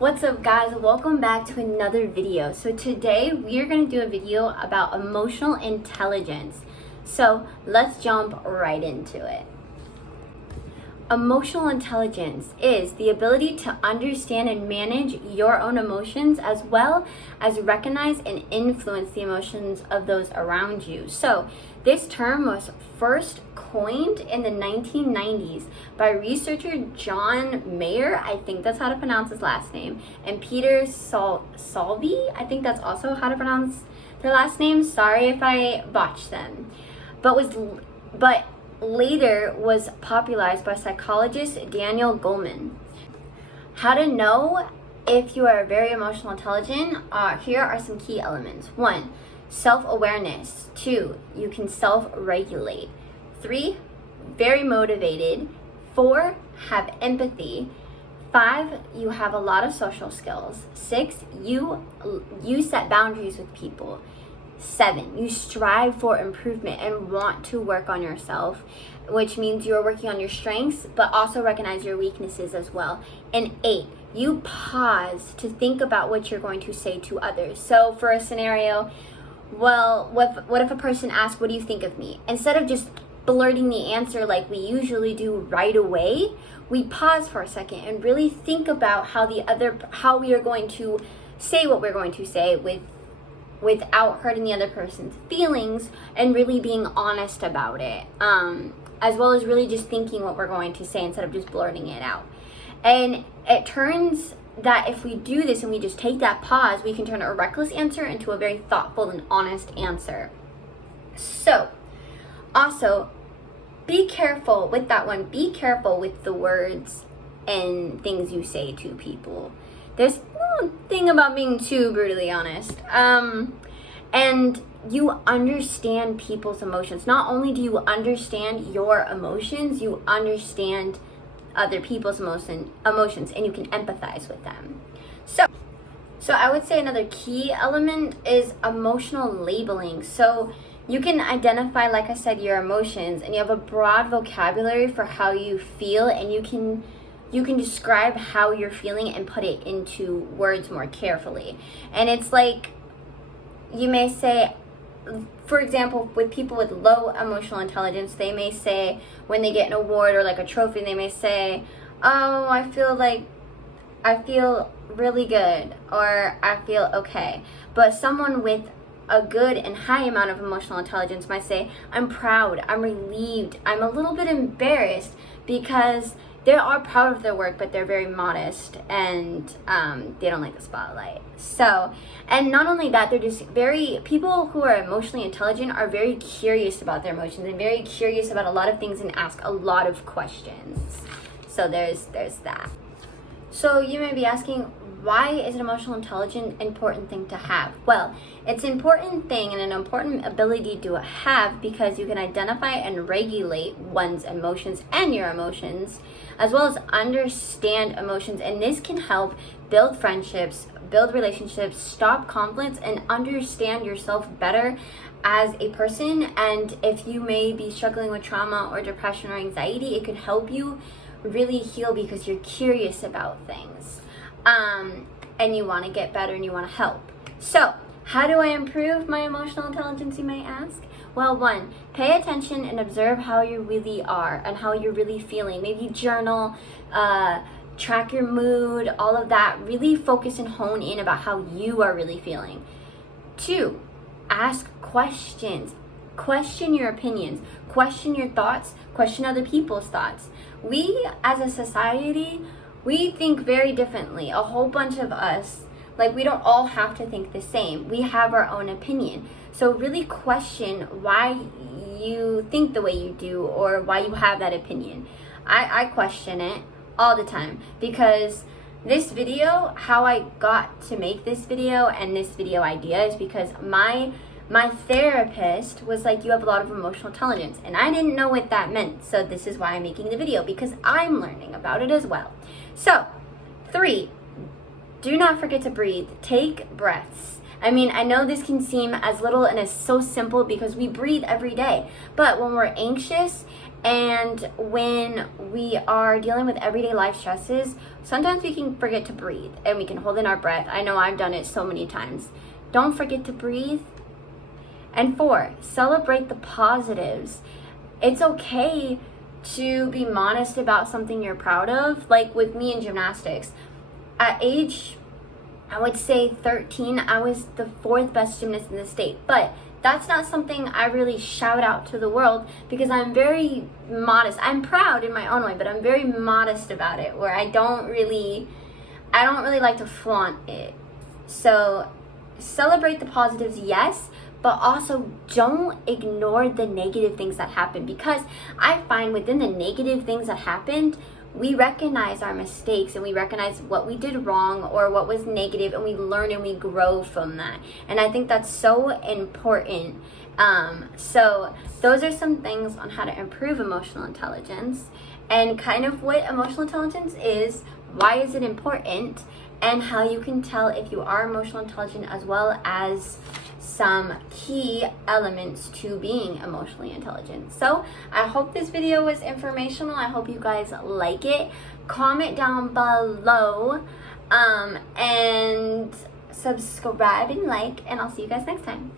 What's up guys, welcome back to another video. So today we are going to do a video about emotional intelligence. So let's jump right into it. Emotional intelligence is the ability to understand and manage your own emotions, as well as recognize and influence the emotions of those around you. So this term was first coined in the 1990s by researcher John Mayer, I think that's how to pronounce his last name, and Peter Salvi, I think that's also how to pronounce their last name. Sorry if I botched them. But later was popularized by psychologist Daniel Goleman. How to know if you are very emotional intelligent? Here are some key elements. 1, self-awareness. 2, you can self-regulate. 3, very motivated. 4, have empathy. 5, you have a lot of social skills. 6, you set boundaries with people. 7, you strive for improvement and want to work on yourself, which means you're working on your strengths, but also recognize your weaknesses as well. And 8, you pause to think about what you're going to say to others. So for a scenario, well, what if a person asks, what do you think of me? Instead of just blurting the answer like we usually do right away, we pause for a second and really think about how we are going to say what we're going to say without hurting the other person's feelings, and really being honest about it, as well as really just thinking what we're going to say instead of just blurting it out. And it turns that if we do this and we just take that pause, we can turn a reckless answer into a very thoughtful and honest answer. So also be careful with that one. Be careful with the words and things you say to people. There's no thing about being too brutally honest. And you understand people's emotions. Not only do you understand your emotions, you understand other people's emotions, and you can empathize with them. So I would say another key element is emotional labeling. So you can identify, like I said, your emotions, and you have a broad vocabulary for how you feel, and you can describe how you're feeling and put it into words more carefully. And it's like, you may say, for example, with people with low emotional intelligence, they may say when they get an award or like a trophy, they may say, oh, I feel really good, or I feel okay. But someone with a good and high amount of emotional intelligence might say, I'm proud, I'm relieved, I'm a little bit embarrassed, because they are proud of their work, but they're very modest, and they don't like the spotlight. So, and not only that, they're just people who are emotionally intelligent are very curious about their emotions and very curious about a lot of things and ask a lot of questions. So there's that. So you may be asking, why is an emotional intelligence an important thing to have? Well, it's an important thing and an important ability to have because you can identify and regulate one's emotions and your emotions, as well as understand emotions. And this can help build friendships, build relationships, stop conflicts, and understand yourself better as a person. And if you may be struggling with trauma or depression or anxiety, it could help you really heal because you're curious about things. And you want to get better and you want to help. So, how do I improve my emotional intelligence, you may ask? Well, 1, pay attention and observe how you really are and how you're really feeling. Maybe journal, track your mood, all of that. Really focus and hone in about how you are really feeling. 2, ask questions. Question your opinions. Question your thoughts. Question other people's thoughts. We, as a society, we think very differently. A whole bunch of us, like, we don't all have to think the same. We have our own opinion. So really question why you think the way you do, or why you have that opinion. I question it all the time, because this video, how I got to make this video and this video idea is because my therapist was like, you have a lot of emotional intelligence, and I didn't know what that meant. So this is why I'm making the video, because I'm learning about it as well. So 3, do not forget to breathe. Take breaths. I mean, I know this can seem as little and as so simple because we breathe every day, but when we're anxious and when we are dealing with everyday life stresses, sometimes we can forget to breathe and we can hold in our breath. I know I've done it so many times. Don't forget to breathe. And 4, celebrate the positives. It's okay to be modest about something you're proud of. Like with me in gymnastics, at age, I would say 13, I was the 4th best gymnast in the state. But that's not something I really shout out to the world because I'm very modest. I'm proud in my own way, but I'm very modest about it, where I don't really like to flaunt it. So celebrate the positives, yes, but also don't ignore the negative things that happen, because I find within the negative things that happened, we recognize our mistakes and we recognize what we did wrong or what was negative, and we learn and we grow from that. And I think that's so important. So those are some things on how to improve emotional intelligence and kind of what emotional intelligence is, why is it important, and how you can tell if you are emotional intelligent, as well as some key elements to being emotionally intelligent. So I hope this video was informational. I hope you guys like it. Comment down below and subscribe and like, and I'll see you guys next time.